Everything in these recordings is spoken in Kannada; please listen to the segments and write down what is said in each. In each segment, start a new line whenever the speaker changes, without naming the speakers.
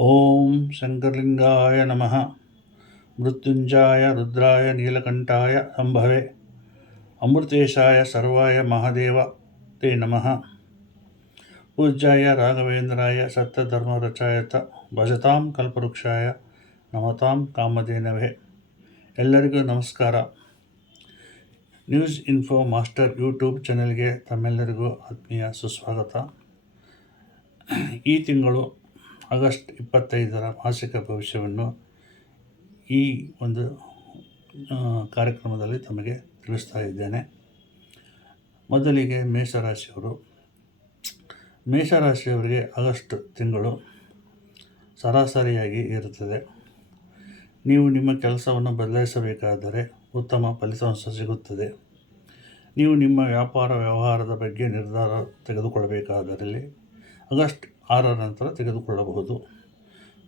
ಓಂ ಶಂಕರಲಿಂಗಾಯ ನಮಃ. ಮೃತ್ಯುಂಜಾಯ, ರುದ್ರಾಯ, ನೀಲಕಂಠಾಯ, ಸಂಭವೆ. ಅಮೃತೇಶಾಯ, ಸರ್ವಾಯ, ಮಹಾದೇವ, ತೇ ನಮಃ. ಪೂಜ್ಯಾಯ, ರಾಘವೇಂದ್ರಾಯ ಸತ್ಯಧರ್ಮರಚಾಯತ ಭಜತಾಂ ಕಲ್ಪವೃಕ್ಷಾಯ, ನಮತಾಂ ಕಾಮಧೇನವೇ. ಎಲ್ಲರಿಗೂ ನಮಸ್ಕಾರ. ನ್ಯೂಸ್ ಇನ್ಫೋ ಮಾಸ್ಟರ್ ಯೂಟ್ಯೂಬ್ ಚಾನೆಲ್ಗೆ ತಮ್ಮೆಲ್ಲರಿಗೂ ಆತ್ಮೀಯ ಸುಸ್ವಾಗತ. ಈ ತಿಂಗಳು ಆಗಸ್ಟ್ ಇಪ್ಪತ್ತೈದರ ಮಾಸಿಕ ಭವಿಷ್ಯವನ್ನು ಈ ಒಂದು ಕಾರ್ಯಕ್ರಮದಲ್ಲಿ ತಮಗೆ ತಿಳಿಸ್ತಾ ಇದ್ದೇನೆ. ಮೊದಲಿಗೆ ಮೇಷರಾಶಿಯವರು. ಮೇಷರಾಶಿಯವರಿಗೆ ಆಗಸ್ಟ್ ತಿಂಗಳು ಸರಾಸರಿಯಾಗಿ ಇರುತ್ತದೆ. ನೀವು ನಿಮ್ಮ ಕೆಲಸವನ್ನು ಬದಲಾಯಿಸಬೇಕಾದರೆ ಉತ್ತಮ ಫಲಿತಾಂಶ ಸಿಗುತ್ತದೆ. ನೀವು ನಿಮ್ಮ ವ್ಯಾಪಾರ ವ್ಯವಹಾರದ ಬಗ್ಗೆ ನಿರ್ಧಾರ ತೆಗೆದುಕೊಳ್ಳಬೇಕಾದರಲ್ಲಿ ಆಗಸ್ಟ್ ಆರರ ನಂತರ ತೆಗೆದುಕೊಳ್ಳಬಹುದು.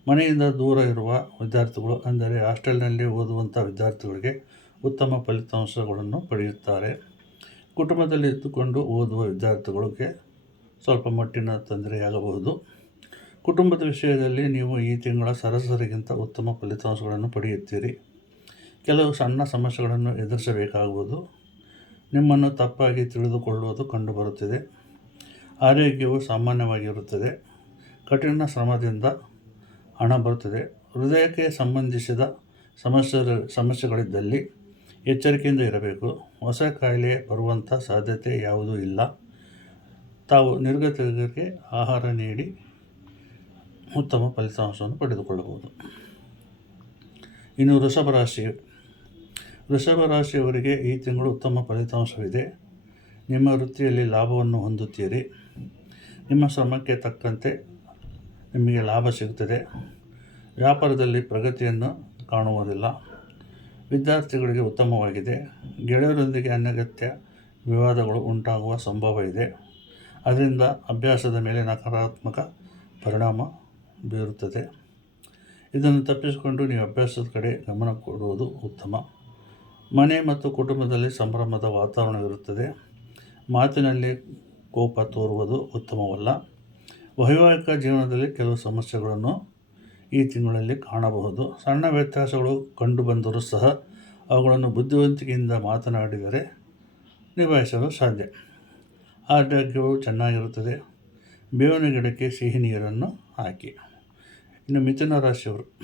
ಮನೆಯಿಂದ ದೂರ ಇರುವ ವಿದ್ಯಾರ್ಥಿಗಳು ಅಂದರೆ ಹಾಸ್ಟೆಲ್ನಲ್ಲಿ ಓದುವಂಥ ವಿದ್ಯಾರ್ಥಿಗಳಿಗೆ ಉತ್ತಮ ಫಲಿತಾಂಶಗಳನ್ನು ಪಡೆಯುತ್ತಾರೆ. ಕುಟುಂಬದಲ್ಲಿ ಇದ್ದುಕೊಂಡು ಓದುವ ವಿದ್ಯಾರ್ಥಿಗಳಿಗೆ ಸ್ವಲ್ಪ ಮಟ್ಟಿನ ತೊಂದರೆಯಾಗಬಹುದು. ಕುಟುಂಬದ ವಿಷಯದಲ್ಲಿ ನೀವು ಈ ತಿಂಗಳ ಸರಾಸರಿಗಿಂತ ಉತ್ತಮ ಫಲಿತಾಂಶಗಳನ್ನು ಪಡೆಯುತ್ತೀರಿ. ಕೆಲವು ಸಣ್ಣ ಸಮಸ್ಯೆಗಳನ್ನು ಎದುರಿಸಬೇಕಾಗುವುದು ನಿಮ್ಮನ್ನು ತಪ್ಪಾಗಿ ತಿಳಿದುಕೊಳ್ಳುವುದು ಕಂಡುಬರುತ್ತಿದೆ. ಆರೋಗ್ಯವು ಸಾಮಾನ್ಯವಾಗಿರುತ್ತದೆ. ಕಠಿಣ ಶ್ರಮದಿಂದ ಹಣ ಬರುತ್ತದೆ. ಹೃದಯಕ್ಕೆ ಸಂಬಂಧಿಸಿದ ಸಮಸ್ಯೆ ಸಮಸ್ಯೆಗಳಿದ್ದಲ್ಲಿ ಎಚ್ಚರಿಕೆಯಿಂದ ಇರಬೇಕು. ಹೊಸ ಕಾಯಿಲೆ ಬರುವಂಥ ಸಾಧ್ಯತೆ ಯಾವುದೂ ಇಲ್ಲ. ತಾವು ನಿರ್ಗತಿಕರಿಗೆ ಆಹಾರ ನೀಡಿ ಉತ್ತಮ ಫಲಿತಾಂಶವನ್ನು ಪಡೆದುಕೊಳ್ಳಬಹುದು. ಇನ್ನು ವೃಷಭ ರಾಶಿ. ವೃಷಭ ರಾಶಿಯವರಿಗೆ ಈ ತಿಂಗಳು ಉತ್ತಮ ಫಲಿತಾಂಶವಿದೆ. ನಿಮ್ಮ ವೃತ್ತಿಯಲ್ಲಿ ಲಾಭವನ್ನು ಹೊಂದುತ್ತೀರಿ. ನಿಮ್ಮ ಶ್ರಮಕ್ಕೆ ತಕ್ಕಂತೆ ನಿಮಗೆ ಲಾಭ ಸಿಗುತ್ತದೆ ವ್ಯಾಪಾರದಲ್ಲಿ ಪ್ರಗತಿಯನ್ನು ಕಾಣುವುದಿಲ್ಲ. ವಿದ್ಯಾರ್ಥಿಗಳಿಗೆ ಉತ್ತಮವಾಗಿದೆ. ಗೆಳೆಯರೊಂದಿಗೆ ಅನಗತ್ಯ ವಿವಾದಗಳು ಉಂಟಾಗುವ ಸಂಭವ ಇದೆ. ಅದರಿಂದ ಅಭ್ಯಾಸದ ಮೇಲೆ ನಕಾರಾತ್ಮಕ ಪರಿಣಾಮ ಬೀರುತ್ತದೆ. ಇದನ್ನು ತಪ್ಪಿಸಿಕೊಂಡು ನೀವು ಅಭ್ಯಾಸದ ಕಡೆ ಗಮನ ಕೊಡುವುದು ಉತ್ತಮ. ಮನೆ ಮತ್ತು ಕುಟುಂಬದಲ್ಲಿ ಸಂಭ್ರಮದ ವಾತಾವರಣವಿರುತ್ತದೆ. ಮಾತಿನಲ್ಲಿ ಕೋಪ ತೋರುವುದು ಉತ್ತಮವಲ್ಲ. ವೈವಾಹಿಕ ಜೀವನದಲ್ಲಿ ಕೆಲವು ಸಮಸ್ಯೆಗಳನ್ನು ಈ ತಿಂಗಳಲ್ಲಿ ಕಾಣಬಹುದು. ಸಣ್ಣ ವ್ಯತ್ಯಾಸಗಳು ಕಂಡುಬಂದರೂ ಸಹ ಅವುಗಳನ್ನು ಬುದ್ಧಿವಂತಿಕೆಯಿಂದ ಮಾತನಾಡಿದರೆ ನಿಭಾಯಿಸಲು ಸಾಧ್ಯ. ಆರೋಗ್ಯವು ಚೆನ್ನಾಗಿರುತ್ತದೆ. ಬೇವಿನ ಗಿಡಕ್ಕೆ ಸಿಹಿ ನೀರನ್ನು ಹಾಕಿ. ಇನ್ನು ಮಿಥುನ ರಾಶಿಯವರು.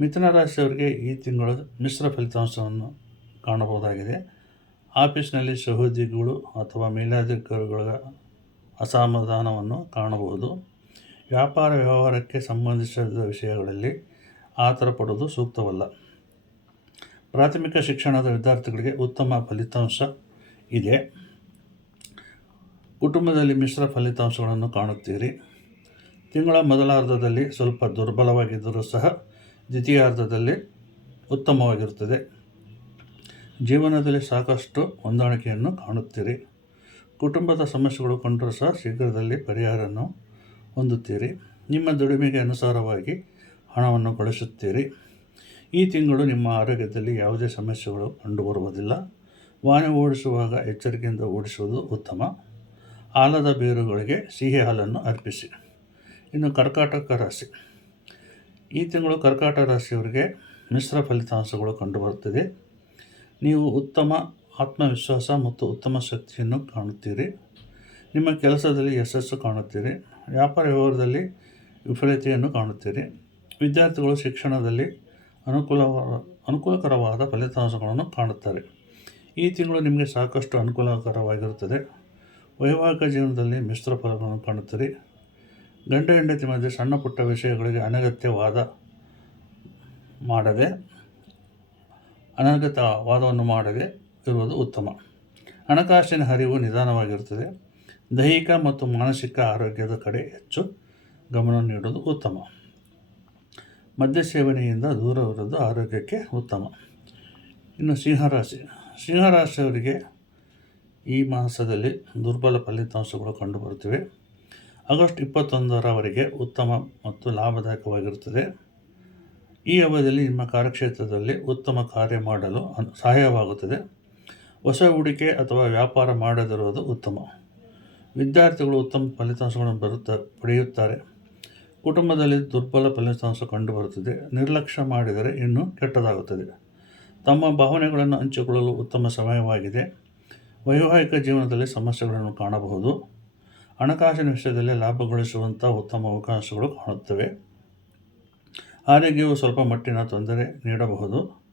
ಮಿಥುನ ರಾಶಿಯವರಿಗೆ ಈ ತಿಂಗಳ ಮಿಶ್ರ ಫಲಿತಾಂಶವನ್ನು ಕಾಣಬಹುದಾಗಿದೆ. ಆಫೀಸ್ನಲ್ಲಿ ಸಹೋದ್ಯೋಗಿಗಳು ಅಥವಾ ಮೇಲಾಧಿಕಾರಿಗಳ ಅಸಮಾಧಾನವನ್ನು ಕಾಣಬಹುದು. ವ್ಯಾಪಾರ ವ್ಯವಹಾರಕ್ಕೆ ಸಂಬಂಧಿಸಿದ ವಿಷಯಗಳಲ್ಲಿ ಆತರ ಪಡುವುದು ಸೂಕ್ತವಲ್ಲ. ಪ್ರಾಥಮಿಕ ಶಿಕ್ಷಣದ ವಿದ್ಯಾರ್ಥಿಗಳಿಗೆ ಉತ್ತಮ ಫಲಿತಾಂಶ ಇದೆ. ಕುಟುಂಬದಲ್ಲಿ ಮಿಶ್ರ ಫಲಿತಾಂಶಗಳನ್ನು ಕಾಣುತ್ತೀರಿ. ತಿಂಗಳ ಮೊದಲಾರ್ಧದಲ್ಲಿ ಸ್ವಲ್ಪ ದುರ್ಬಲವಾಗಿದ್ದರೂ ಸಹ ದ್ವಿತೀಯಾರ್ಧದಲ್ಲಿ ಉತ್ತಮವಾಗಿರುತ್ತದೆ. ಜೀವನದಲ್ಲಿ ಸಾಕಷ್ಟು ಹೊಂದಾಣಿಕೆಯನ್ನು ಕಾಣುತ್ತೀರಿ. ಕುಟುಂಬದ ಸಮಸ್ಯೆಗಳು ಕಂಡರೂ ಸಹ ಶೀಘ್ರದಲ್ಲಿ ಪರಿಹಾರವನ್ನು ಹೊಂದುತ್ತೀರಿ. ನಿಮ್ಮ ದುಡಿಮೆಗೆ ಅನುಸಾರವಾಗಿ ಹಣವನ್ನು ಗಳಿಸುತ್ತೀರಿ ಈ ತಿಂಗಳು ನಿಮ್ಮ ಆರೋಗ್ಯದಲ್ಲಿ ಯಾವುದೇ ಸಮಸ್ಯೆಗಳು ಕಂಡುಬರುವುದಿಲ್ಲ. ವಾಹನ ಓಡಿಸುವಾಗ ಎಚ್ಚರಿಕೆಯಿಂದ ಓಡಿಸುವುದು ಉತ್ತಮ. ಆಲದ ಬೇರುಗಳಿಗೆ ಸಿಹಿ ಹಾಲನ್ನು ಅರ್ಪಿಸಿ. ಇನ್ನು ಕರ್ಕಾಟಕ ರಾಶಿ. ಈ ತಿಂಗಳು ಕರ್ಕಾಟಕ ರಾಶಿಯವರಿಗೆ ಮಿಶ್ರ ಫಲಿತಾಂಶಗಳು ಕಂಡುಬರುತ್ತದೆ. ನೀವು ಉತ್ತಮ ಆತ್ಮವಿಶ್ವಾಸ ಮತ್ತು ಉತ್ತಮ ಶಕ್ತಿಯನ್ನು ಕಾಣುತ್ತೀರಿ. ನಿಮ್ಮ ಕೆಲಸದಲ್ಲಿ ಯಶಸ್ಸು ಕಾಣುತ್ತೀರಿ. ವ್ಯಾಪಾರ ವ್ಯವಹಾರದಲ್ಲಿ ವಿಫಲತೆಯನ್ನು ಕಾಣುತ್ತೀರಿ. ವಿದ್ಯಾರ್ಥಿಗಳು ಶಿಕ್ಷಣದಲ್ಲಿ ಅನುಕೂಲ, ಅನುಕೂಲಕರವಾದ ಫಲಿತಾಂಶಗಳನ್ನು ಕಾಣುತ್ತಾರೆ. ಈ ತಿಂಗಳು ನಿಮಗೆ ಸಾಕಷ್ಟು ಅನುಕೂಲಕರವಾಗಿರುತ್ತದೆ. ವೈವಾಹಿಕ ಜೀವನದಲ್ಲಿ ಮಿಶ್ರ ಫಲಗಳನ್ನು ಕಾಣುತ್ತೀರಿ. ಗಂಡ ಹೆಂಡತಿ ಮಧ್ಯೆ ಸಣ್ಣ ಪುಟ್ಟ ವಿಷಯಗಳಿಗೆ ಅನಗತ್ಯವಾದ ಮಾಡದೆ ಅನಗತ್ಯ ವಾದವನ್ನು ಮಾಡದೆ ಇರುವುದು ಉತ್ತಮ. ಹಣಕಾಸಿನ ಹರಿವು ನಿಧಾನವಾಗಿರುತ್ತದೆ. ದೈಹಿಕ ಮತ್ತು ಮಾನಸಿಕ ಆರೋಗ್ಯದ ಕಡೆ ಹೆಚ್ಚು ಗಮನ ನೀಡುವುದು ಉತ್ತಮ. ಮದ್ಯ ಸೇವನೆಯಿಂದ ದೂರವಿರುವುದು ಆರೋಗ್ಯಕ್ಕೆ ಉತ್ತಮ. ಇನ್ನು ಸಿಂಹರಾಶಿ. ಸಿಂಹರಾಶಿಯವರಿಗೆ ಈ ಮಾಸದಲ್ಲಿ ದುರ್ಬಲ ಫಲಿತಾಂಶಗಳು ಕಂಡುಬರುತ್ತಿವೆ. ಆಗಸ್ಟ್ ಇಪ್ಪತ್ತೊಂದರವರೆಗೆ ಉತ್ತಮ ಮತ್ತು ಲಾಭದಾಯಕವಾಗಿರುತ್ತದೆ. ಈ ಅವಧಿಯಲ್ಲಿ ನಿಮ್ಮ ಕಾರ್ಯಕ್ಷೇತ್ರದಲ್ಲಿ ಉತ್ತಮ ಕಾರ್ಯ ಮಾಡಲು ಸಹಾಯವಾಗುತ್ತದೆ. ಹೊಸ ಹೂಡಿಕೆ ಅಥವಾ ವ್ಯಾಪಾರ ಮಾಡದಿರುವುದು ಉತ್ತಮ. ವಿದ್ಯಾರ್ಥಿಗಳು ಉತ್ತಮ ಫಲಿತಾಂಶಗಳನ್ನು ಬರುತ್ತ, ಪಡೆಯುತ್ತಾರೆ. ಕುಟುಂಬದಲ್ಲಿ ದುರ್ಬಲ ಫಲಿತಾಂಶ ಕಂಡುಬರುತ್ತದೆ. ನಿರ್ಲಕ್ಷ್ಯ ಮಾಡಿದರೆ ಇನ್ನೂ ಕೆಟ್ಟದಾಗುತ್ತದೆ. ತಮ್ಮ ಭಾವನೆಗಳನ್ನು ಹಂಚಿಕೊಳ್ಳಲು ಉತ್ತಮ ಸಮಯವಾಗಿದೆ. ವೈವಾಹಿಕ ಜೀವನದಲ್ಲಿ ಸಮಸ್ಯೆಗಳನ್ನು ಕಾಣಬಹುದು. ಹಣಕಾಸಿನ ವಿಷಯದಲ್ಲಿ ಲಾಭ ಗಳಿಸುವಂಥ ಉತ್ತಮ ಅವಕಾಶಗಳು ಕಾಣುತ್ತವೆ. ಆರೋಗ್ಯವು ಸ್ವಲ್ಪ ಮಟ್ಟಿನ ತೊಂದರೆ ನೀಡಬಹುದು.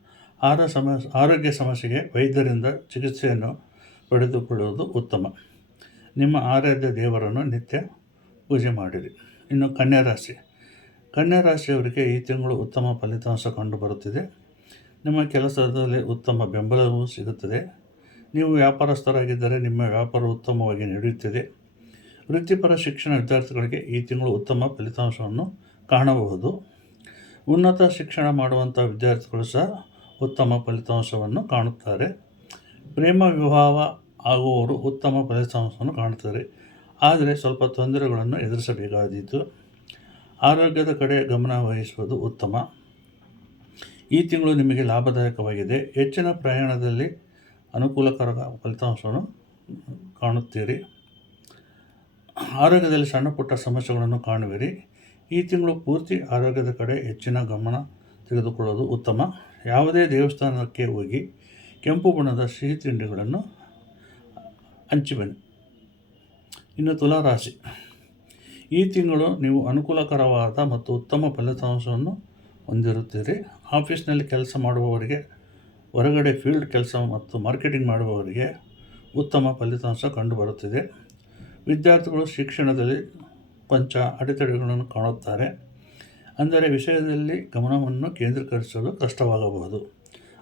ಆರ ಸಮ, ಆರೋಗ್ಯ ಸಮಸ್ಯೆಗೆ ವೈದ್ಯರಿಂದ ಚಿಕಿತ್ಸೆಯನ್ನು ಪಡೆದುಕೊಳ್ಳುವುದು ಉತ್ತಮ. ನಿಮ್ಮ ಆರಾಧ್ಯ ದೇವರನ್ನು ನಿತ್ಯ ಪೂಜೆ ಮಾಡಿರಿ. ಇನ್ನು ಕನ್ಯಾ ರಾಶಿ. ಕನ್ಯಾ ರಾಶಿಯವರಿಗೆ ಈ ತಿಂಗಳು ಉತ್ತಮ ಫಲಿತಾಂಶ ಕಂಡುಬರುತ್ತಿದೆ ನಿಮ್ಮ ಕೆಲಸದಲ್ಲಿ ಉತ್ತಮ ಬೆಂಬಲವೂ ಸಿಗುತ್ತದೆ. ನೀವು ವ್ಯಾಪಾರಸ್ಥರಾಗಿದ್ದರೆ ನಿಮ್ಮ ವ್ಯಾಪಾರ ಉತ್ತಮವಾಗಿ ನಡೆಯುತ್ತಿದೆ. ವೃತ್ತಿಪರ ಶಿಕ್ಷಣ ವಿದ್ಯಾರ್ಥಿಗಳಿಗೆ ಈ ತಿಂಗಳು ಉತ್ತಮ ಫಲಿತಾಂಶವನ್ನು ಕಾಣಬಹುದು. ಉನ್ನತ ಶಿಕ್ಷಣ ಮಾಡುವಂಥ ವಿದ್ಯಾರ್ಥಿಗಳು ಸಹ ಉತ್ತಮ ಫಲಿತಾಂಶವನ್ನು ಕಾಣುತ್ತಾರೆ. ಪ್ರೇಮ ವಿವಾಹ ಆಗುವವರು ಉತ್ತಮ ಫಲಿತಾಂಶವನ್ನು ಕಾಣುತ್ತಾರೆ. ಆದರೆ ಸ್ವಲ್ಪ ತೊಂದರೆಗಳನ್ನು ಎದುರಿಸಬೇಕಾದೀತು. ಆರೋಗ್ಯದ ಕಡೆ ಗಮನ ವಹಿಸುವುದು ಉತ್ತಮ. ಈ ತಿಂಗಳು ನಿಮಗೆ ಲಾಭದಾಯಕವಾಗಿದೆ. ಹೆಚ್ಚಿನ ಪ್ರಯಾಣದಲ್ಲಿ ಅನುಕೂಲಕರ ಫಲಿತಾಂಶವನ್ನು ಕಾಣುತ್ತೀರಿ. ಆರೋಗ್ಯದಲ್ಲಿ ಸಣ್ಣ ಪುಟ್ಟ ಸಮಸ್ಯೆಗಳನ್ನು ಕಾಣುವಿರಿ. ಈ ತಿಂಗಳು ಪೂರ್ತಿ ಆರೋಗ್ಯದ ಕಡೆ ಹೆಚ್ಚಿನ ಗಮನ ತೆಗೆದುಕೊಳ್ಳೋದು ಉತ್ತಮ. ಯಾವುದೇ ದೇವಸ್ಥಾನಕ್ಕೆ ಹೋಗಿ ಕೆಂಪು ಬಣ್ಣದ ಸಿಹಿ ತಿಂಡಿಗಳನ್ನು ಹಂಚಿ ಬನ್ನಿ. ಇನ್ನು ತುಲಾರಾಶಿ. ಈ ತಿಂಗಳು ನೀವು ಅನುಕೂಲಕರವಾದ ಮತ್ತು ಉತ್ತಮ ಫಲಿತಾಂಶವನ್ನು ಹೊಂದಿರುತ್ತೀರಿ. ಆಫೀಸ್ನಲ್ಲಿ ಕೆಲಸ ಮಾಡುವವರಿಗೆ, ಹೊರಗಡೆ ಫೀಲ್ಡ್ ಕೆಲಸ ಮತ್ತು ಮಾರ್ಕೆಟಿಂಗ್ ಮಾಡುವವರಿಗೆ ಉತ್ತಮ ಫಲಿತಾಂಶ ಕಂಡುಬರುತ್ತಿದೆ. ವಿದ್ಯಾರ್ಥಿಗಳು ಶಿಕ್ಷಣದಲ್ಲಿ ಕೊಂಚ ಅಡೆತಡೆಗಳನ್ನು ಕಾಣುತ್ತಾರೆ. ಅಂದರೆ ವಿಷಯದಲ್ಲಿ ಗಮನವನ್ನು ಕೇಂದ್ರೀಕರಿಸಲು ಕಷ್ಟವಾಗಬಹುದು.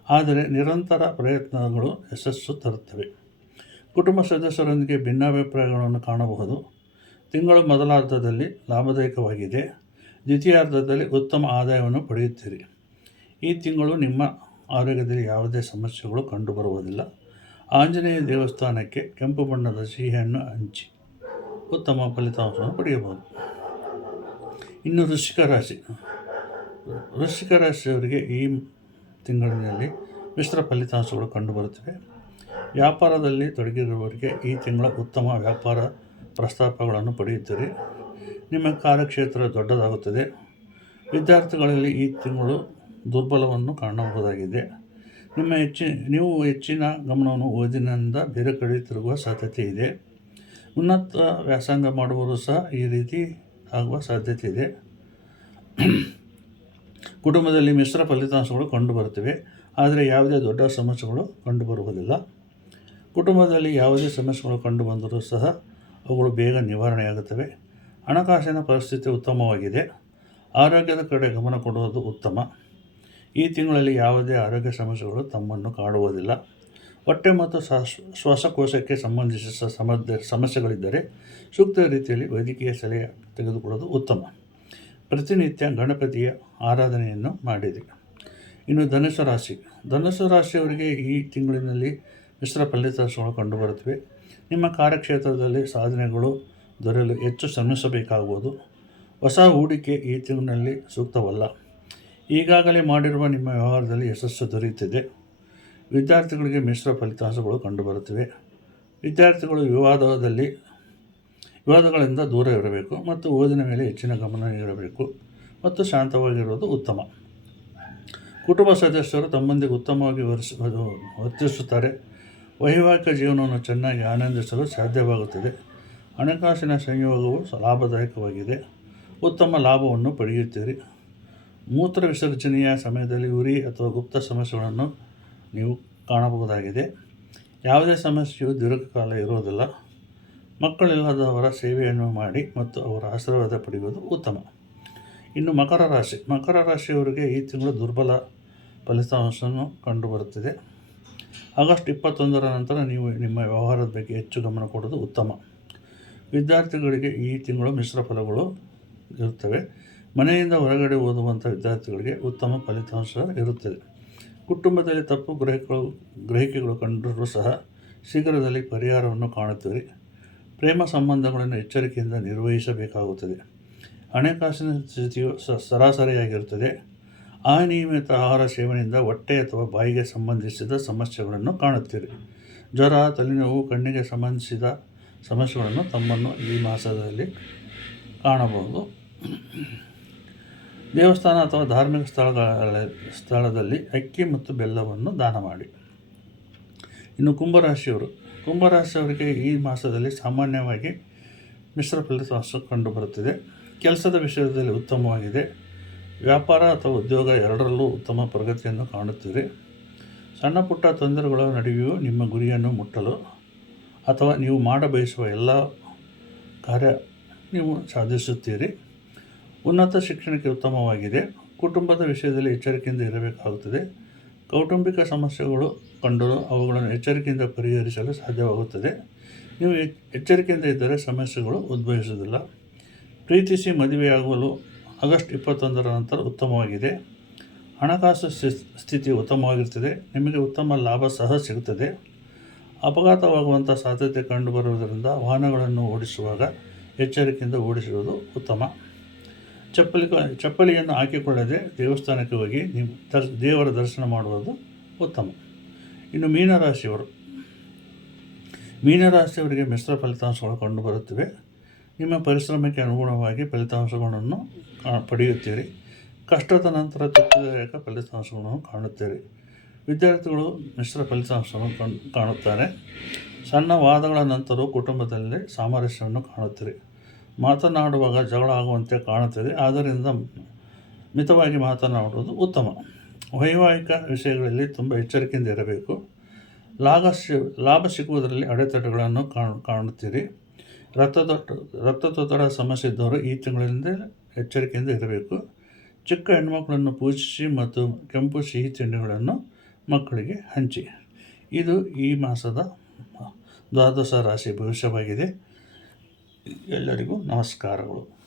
ಆದರೆ ನಿರಂತರ ಪ್ರಯತ್ನಗಳು ಯಶಸ್ಸು ತರುತ್ತವೆ. ಕುಟುಂಬ ಸದಸ್ಯರೊಂದಿಗೆ ಭಿನ್ನಾಭಿಪ್ರಾಯಗಳನ್ನು ಕಾಣಬಹುದು. ತಿಂಗಳು ಮೊದಲಾರ್ಧದಲ್ಲಿ ಲಾಭದಾಯಕವಾಗಿದೆ. ದ್ವಿತೀಯಾರ್ಧದಲ್ಲಿ ಉತ್ತಮ ಆದಾಯವನ್ನು ಪಡೆಯುತ್ತೀರಿ. ಈ ತಿಂಗಳು ನಿಮ್ಮ ಆರೋಗ್ಯದಲ್ಲಿ ಯಾವುದೇ ಸಮಸ್ಯೆಗಳು ಕಂಡುಬರುವುದಿಲ್ಲ. ಆಂಜನೇಯ ದೇವಸ್ಥಾನಕ್ಕೆ ಕೆಂಪು ಬಣ್ಣದ ಸಿಹಿಯನ್ನು ಹಂಚಿ. ಉತ್ತಮ ಫಲಿತಾಂಶವನ್ನು ಪಡೆಯಬಹುದು. ಇನ್ನು ವೃಶ್ಚಿಕ ರಾಶಿ ವೃಶ್ಚಿಕ ರಾಶಿಯವರಿಗೆ ಈ ತಿಂಗಳಿನಲ್ಲಿ ಮಿಶ್ರ ಫಲಿತಾಂಶಗಳು ಕಂಡುಬರುತ್ತವೆ. ವ್ಯಾಪಾರದಲ್ಲಿ ತೊಡಗಿರುವವರಿಗೆ ಈ ತಿಂಗಳ ಉತ್ತಮ ವ್ಯಾಪಾರ ಪ್ರಸ್ತಾಪಗಳನ್ನು ಪಡೆಯುತ್ತೀರಿ. ನಿಮ್ಮ ಕಾರ್ಯಕ್ಷೇತ್ರ ದೊಡ್ಡದಾಗುತ್ತದೆ. ವಿದ್ಯಾರ್ಥಿಗಳಲ್ಲಿ ಈ ತಿಂಗಳು ದುರ್ಬಲವನ್ನು ಕಾಣಬಹುದಾಗಿದೆ. ನಿಮ್ಮ ಹೆಚ್ಚಿ, ನೀವು ಹೆಚ್ಚಿನ ಗಮನವನ್ನು ಓದಿನಿಂದ ಬೇರೆ ಕಡೆ ತಿರುಗುವ ಸಾಧ್ಯತೆ ಇದೆ. ಉನ್ನತ ವ್ಯಾಸಂಗ ಮಾಡುವವರು ಸಹ ಈ ರೀತಿ ಆಗುವ ಸಾಧ್ಯತೆ ಇದೆ. ಕುಟುಂಬದಲ್ಲಿ ಮಿಶ್ರ ಫಲಿತಾಂಶಗಳು ಕಂಡುಬರುತ್ತವೆ. ಆದರೆ ಯಾವುದೇ ದೊಡ್ಡ ಸಮಸ್ಯೆಗಳು ಕಂಡುಬರುವುದಿಲ್ಲ. ಕುಟುಂಬದಲ್ಲಿ ಯಾವುದೇ ಸಮಸ್ಯೆಗಳು ಕಂಡುಬಂದರೂ ಸಹ ಅವುಗಳು ಬೇಗ ನಿವಾರಣೆಯಾಗುತ್ತವೆ. ಹಣಕಾಸಿನ ಪರಿಸ್ಥಿತಿ ಉತ್ತಮವಾಗಿದೆ. ಆರೋಗ್ಯದ ಕಡೆ ಗಮನ ಕೊಡುವುದು ಉತ್ತಮ. ಈ ತಿಂಗಳಲ್ಲಿ ಯಾವುದೇ ಆರೋಗ್ಯ ಸಮಸ್ಯೆಗಳು ತಮ್ಮನ್ನು ಕಾಡುವುದಿಲ್ಲ. ಹೊಟ್ಟೆ ಮತ್ತು ಶ್ವಾಸಕೋಶಕ್ಕೆ ಸಂಬಂಧಿಸಿದ ಸಮಸ್ಯೆ ಸಮಸ್ಯೆಗಳಿದ್ದರೆ ಸೂಕ್ತ ರೀತಿಯಲ್ಲಿ ವೈದ್ಯಕೀಯ ಸಲಹೆ ತೆಗೆದುಕೊಳ್ಳೋದು ಉತ್ತಮ. ಪ್ರತಿನಿತ್ಯ ಗಣಪತಿಯ ಆರಾಧನೆಯನ್ನು ಮಾಡಿದೆ. ಇನ್ನು ಧನುಸು ರಾಶಿ. ಧನುಸು ರಾಶಿಯವರಿಗೆ ಈ ತಿಂಗಳಿನಲ್ಲಿ ಮಿಶ್ರ ಫಲಿತಾಂಶಗಳು ಕಂಡುಬರುತ್ತವೆ. ನಿಮ್ಮ ಕಾರ್ಯಕ್ಷೇತ್ರದಲ್ಲಿ ಸಾಧನೆಗಳು ದೊರೆಯಲು ಹೆಚ್ಚು ಶ್ರಮಿಸಬೇಕಾಗುವುದು. ಹೊಸ ಹೂಡಿಕೆ ಈ ತಿಂಗಳಿನಲ್ಲಿ ಸೂಕ್ತವಲ್ಲ. ಈಗಾಗಲೇ ಮಾಡಿರುವ ನಿಮ್ಮ ವ್ಯವಹಾರದಲ್ಲಿ ಯಶಸ್ಸು ದೊರೆಯುತ್ತಿದೆ. ವಿದ್ಯಾರ್ಥಿಗಳಿಗೆ ಮಿಶ್ರ ಫಲಿತಾಂಶಗಳು ಕಂಡುಬರುತ್ತಿವೆ. ವಿದ್ಯಾರ್ಥಿಗಳು ವಿವಾದದಲ್ಲಿ, ವಿವಾದಗಳಿಂದ ದೂರ ಇರಬೇಕು ಮತ್ತು ಓದಿನ ಮೇಲೆ ಹೆಚ್ಚಿನ ಗಮನ ಇರಬೇಕು ಮತ್ತು ಶಾಂತವಾಗಿರುವುದು ಉತ್ತಮ. ಕುಟುಂಬ ಸದಸ್ಯರು ತಮ್ಮೊಂದಿಗೆ ಉತ್ತಮವಾಗಿ ವರ್ಸ ವರ್ತಿಸುತ್ತಾರೆ. ವೈವಾಹಿಕ ಜೀವನವನ್ನು ಚೆನ್ನಾಗಿ ಆನಂದಿಸಲು ಸಾಧ್ಯವಾಗುತ್ತದೆ. ಹಣಕಾಸಿನ ಸಂಯೋಗವು ಲಾಭದಾಯಕವಾಗಿದೆ. ಉತ್ತಮ ಲಾಭವನ್ನು ಪಡೆಯುತ್ತೀರಿ. ಮೂತ್ರ ವಿಸರ್ಜನೆಯ ಸಮಯದಲ್ಲಿ ಉರಿ ಅಥವಾ ಗುಪ್ತ ಸಮಸ್ಯೆಗಳನ್ನು ನೀವು ಕಾಣಬಹುದಾಗಿದೆ. ಯಾವುದೇ ಸಮಸ್ಯೆಯು ದೀರ್ಘಕಾಲ ಇರುವುದಿಲ್ಲ. ಮಕ್ಕಳಿಲ್ಲದವರ ಸೇವೆಯನ್ನು ಮಾಡಿ ಮತ್ತು ಅವರ ಆಶೀರ್ವಾದ ಪಡೆಯುವುದು ಉತ್ತಮ. ಇನ್ನು ಮಕರ ರಾಶಿ. ಮಕರ ರಾಶಿಯವರಿಗೆ ಈ ತಿಂಗಳು ದುರ್ಬಲ ಫಲಿತಾಂಶವನ್ನು ಕಂಡುಬರುತ್ತಿದೆ. ಆಗಸ್ಟ್ ಇಪ್ಪತ್ತೊಂದರ ನಂತರ ನೀವು ನಿಮ್ಮ ವ್ಯವಹಾರದ ಬಗ್ಗೆ ಹೆಚ್ಚು ಗಮನ ಕೊಡೋದು ಉತ್ತಮ. ವಿದ್ಯಾರ್ಥಿಗಳಿಗೆ ಈ ತಿಂಗಳು ಮಿಶ್ರ ಫಲಗಳು ಇರುತ್ತವೆ. ಮನೆಯಿಂದ ಹೊರಗಡೆ ಓದುವಂಥ ವಿದ್ಯಾರ್ಥಿಗಳಿಗೆ ಉತ್ತಮ ಫಲಿತಾಂಶ ಇರುತ್ತದೆ. ಕುಟುಂಬದಲ್ಲಿ ತಪ್ಪು ಗ್ರಹಿಕೆಗಳು ಗ್ರಹಿಕೆಗಳು ಕಂಡರೂ ಸಹ ಶೀಘ್ರದಲ್ಲಿ ಪರಿಹಾರವನ್ನು ಕಾಣುತ್ತೀರಿ. ಪ್ರೇಮ ಸಂಬಂಧಗಳನ್ನು ಎಚ್ಚರಿಕೆಯಿಂದ ನಿರ್ವಹಿಸಬೇಕಾಗುತ್ತದೆ. ಹಣಕಾಸಿನ ಸ್ಥಿತಿಯು ಸರಾಸರಿಯಾಗಿರುತ್ತದೆ. ಅನಿಯಮಿತ ಆಹಾರ ಸೇವನೆಯಿಂದ ಹೊಟ್ಟೆ ಅಥವಾ ಬಾಯಿಗೆ ಸಂಬಂಧಿಸಿದ ಸಮಸ್ಯೆಗಳನ್ನು ಕಾಣುತ್ತೀರಿ. ಜ್ವರ, ತಲೆನೋವು, ಕಣ್ಣಿಗೆ ಸಂಬಂಧಿಸಿದ ಸಮಸ್ಯೆಗಳನ್ನು ತಮ್ಮನ್ನು ಈ ಮಾಸದಲ್ಲಿ ಕಾಣಬಹುದು. ದೇವಸ್ಥಾನ ಅಥವಾ ಧಾರ್ಮಿಕ ಸ್ಥಳಗಳ ಸ್ಥಳದಲ್ಲಿ ಅಕ್ಕಿ ಮತ್ತು ಬೆಲ್ಲವನ್ನು ದಾನ ಮಾಡಿ. ಇನ್ನು ಕುಂಭರಾಶಿಯವರು, ಕುಂಭರಾಶಿಯವರಿಗೆ ಈ ಮಾಸದಲ್ಲಿ ಸಾಮಾನ್ಯವಾಗಿ ಮಿಶ್ರ ಫಲಿತಾಂಶ ಕಂಡುಬರುತ್ತಿದೆ. ಕೆಲಸದ ವಿಷಯದಲ್ಲಿ ಉತ್ತಮವಾಗಿದೆ. ವ್ಯಾಪಾರ ಅಥವಾ ಉದ್ಯೋಗ ಎರಡರಲ್ಲೂ ಉತ್ತಮ ಪ್ರಗತಿಯನ್ನು ಕಾಣುತ್ತೀರಿ ಸಣ್ಣ ಪುಟ್ಟ ತೊಂದರೆಗಳ ನಡುವೆಯೂ ನಿಮ್ಮ ಗುರಿಯನ್ನು ಮುಟ್ಟಲು ಅಥವಾ ನೀವು ಮಾಡಬಯಸುವ ಎಲ್ಲ ಕಾರ್ಯ ನೀವು ಸಾಧಿಸುತ್ತೀರಿ. ಉನ್ನತ ಶಿಕ್ಷಣಕ್ಕೆ ಉತ್ತಮವಾಗಿದೆ. ಕುಟುಂಬದ ವಿಷಯದಲ್ಲಿ ಎಚ್ಚರಿಕೆಯಿಂದ ಇರಬೇಕಾಗುತ್ತದೆ. ಕೌಟುಂಬಿಕ ಸಮಸ್ಯೆಗಳು ಕಂಡು ಅವುಗಳನ್ನು ಎಚ್ಚರಿಕೆಯಿಂದ ಪರಿಹರಿಸಲು ಸಾಧ್ಯವಾಗುತ್ತದೆ. ನೀವು ಎಚ್- ಎಚ್ಚರಿಕೆಯಿಂದ ಇದ್ದರೆ ಸಮಸ್ಯೆಗಳು ಉದ್ಭವಿಸುವುದಿಲ್ಲ. ಪ್ರೀತಿಸಿ ಮದುವೆಯಾಗಲು ಆಗಸ್ಟ್ ಇಪ್ಪತ್ತೊಂದರ ನಂತರ ಉತ್ತಮವಾಗಿದೆ. ಹಣಕಾಸು ಸ್ಥಿ- ಸ್ಥಿತಿ ಉತ್ತಮವಾಗಿರ್ತದೆ ನಿಮಗೆ ಉತ್ತಮ ಲಾಭ ಸಹ ಸಿಗುತ್ತದೆ. ಅಪಘಾತವಾಗುವಂಥ ಸಾಧ್ಯತೆ ಕಂಡುಬರುವುದರಿಂದ ವಾಹನಗಳನ್ನು ಓಡಿಸುವಾಗ ಎಚ್ಚರಿಕೆಯಿಂದ ಓಡಿಸುವುದು ಉತ್ತಮ. ಚಪ್ಪಲಿ ಚಪ್ಪಲಿಯನ್ನು ಹಾಕಿಕೊಳ್ಳದೆ ದೇವಸ್ಥಾನಕ್ಕೆ ಹೋಗಿ ನೀವು ದರ್, ದೇವರ ದರ್ಶನ ಮಾಡುವುದು ಉತ್ತಮ. ಇನ್ನು ಮೀನರಾಶಿಯವರು, ಮೀನರಾಶಿಯವರಿಗೆ ಮಿಶ್ರ ಫಲಿತಾಂಶಗಳು ಕಂಡುಬರುತ್ತವೆ ನಿಮ್ಮ ಪರಿಶ್ರಮಕ್ಕೆ ಅನುಗುಣವಾಗಿ ಫಲಿತಾಂಶಗಳನ್ನು ಪಡೆಯುತ್ತೀರಿ. ಕಷ್ಟದ ನಂತರ ತೃಪ್ತಿದಾಯಕ ಫಲಿತಾಂಶಗಳನ್ನು ಕಾಣುತ್ತೀರಿ. ವಿದ್ಯಾರ್ಥಿಗಳು ಮಿಶ್ರ ಫಲಿತಾಂಶವನ್ನು ಕಣ್, ಕಾಣುತ್ತಾರೆ. ಸಣ್ಣ ವಾದಗಳ ನಂತರ ಕುಟುಂಬದಲ್ಲಿ ಸಾಮರಸ್ಯವನ್ನು ಕಾಣುತ್ತೀರಿ. ಮಾತನಾಡುವಾಗ ಜಗಳ ಆಗುವಂತೆ ಕಾಣುತ್ತದೆ. ಆದ್ದರಿಂದ ಮಿತವಾಗಿ ಮಾತನಾಡುವುದು ಉತ್ತಮ. ವೈವಾಹಿಕ ವಿಷಯಗಳಲ್ಲಿ ತುಂಬ ಎಚ್ಚರಿಕೆಯಿಂದ ಇರಬೇಕು. ಲಾಭ ಸಿ ಲಾಭ ಸಿಗುವುದರಲ್ಲಿ ಅಡೆತಡೆಗಳನ್ನು ಕಾಣು, ಕಾಣುತ್ತೀರಿ. ರಕ್ತದೊಟ್ಟು ರಕ್ತದೊತ್ತಡ ಸಮಸ್ಯೆ ಇದ್ದವರು ಈ ತಿಂಗಳಿಂದ ಎಚ್ಚರಿಕೆಯಿಂದ ಇರಬೇಕು. ಚಿಕ್ಕ ಹೆಣ್ಮಕ್ಕಳನ್ನು ಪೂಜಿಸಿ ಮತ್ತು ಕೆಂಪು ಸಿಹಿ ತಿಂಡಿಗಳನ್ನು ಮಕ್ಕಳಿಗೆ ಹಂಚಿ. ಇದು ಈ ಮಾಸದ ದ್ವಾದಶ ರಾಶಿ ಭವಿಷ್ಯವಾಗಿದೆ. ಎಲ್ಲರಿಗೂ ನಮಸ್ಕಾರಗಳು.